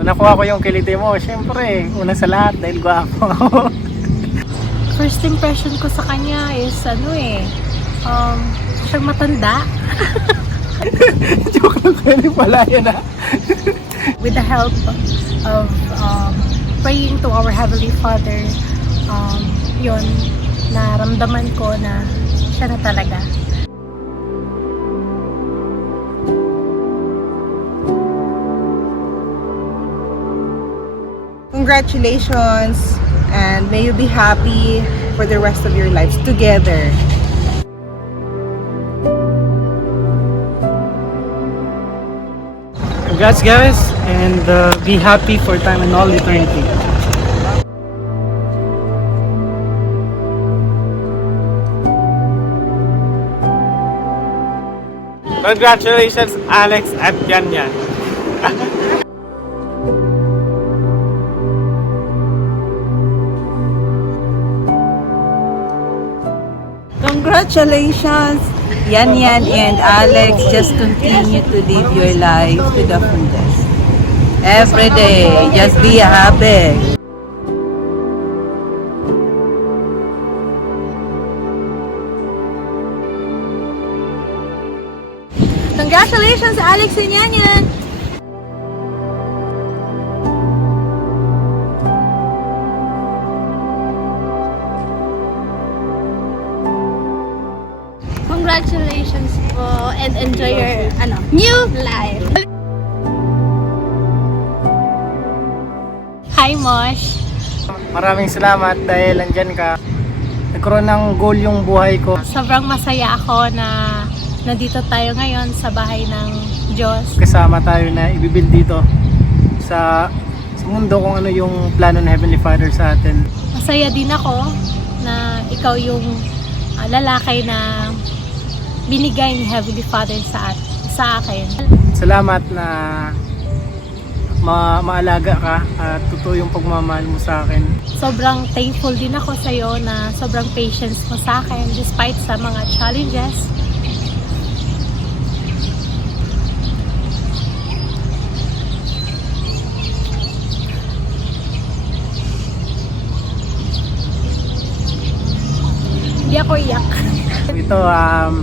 Nakuha ko yung kiliti mo, syempre, una sa lahat dahil gwapo ako. First impression ko sa kanya is siyang matanda. Joke lang kayo, pala yan ha. With the help of praying to our Heavenly Father, yun, naramdaman ko na siya na talaga. Congratulations, and may you be happy for the rest of your lives together. Congrats guys, and be happy for time and all eternity. Congratulations Alex at Yan Yan. Congratulations, Yan Yan and Alex. Just continue to live your life to the fullest. Every day, just be happy. Congratulations, Alex and Yan Yan! Congratulations po and enjoy your new life. Hi Mosh. Maraming salamat dahil andyan ka. Nagkaroon ng goal yung buhay ko. Sobrang masaya ako na nandito tayo ngayon sa bahay ng Diyos. Kasama tayo na ibibuild dito sa mundo kung ano yung plano ng Heavenly Father sa atin. Masaya din ako na ikaw yung lalaki na binigay ni Heavenly Father sa akin. Salamat na maalaga ka at totoo yung pagmamahal mo sa akin. Sobrang thankful din ako sa iyo na sobrang patience mo sa akin despite sa mga challenges. Hindi ako iyak. Ito,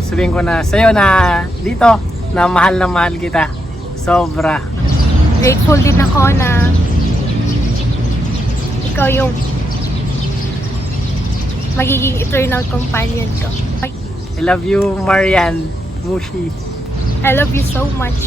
sabihin ko na sa'yo na dito, na mahal kita. Sobra. Grateful din ako na ikaw yung magiging eternal companion ko. I love you, Marian Mushi. I love you so much.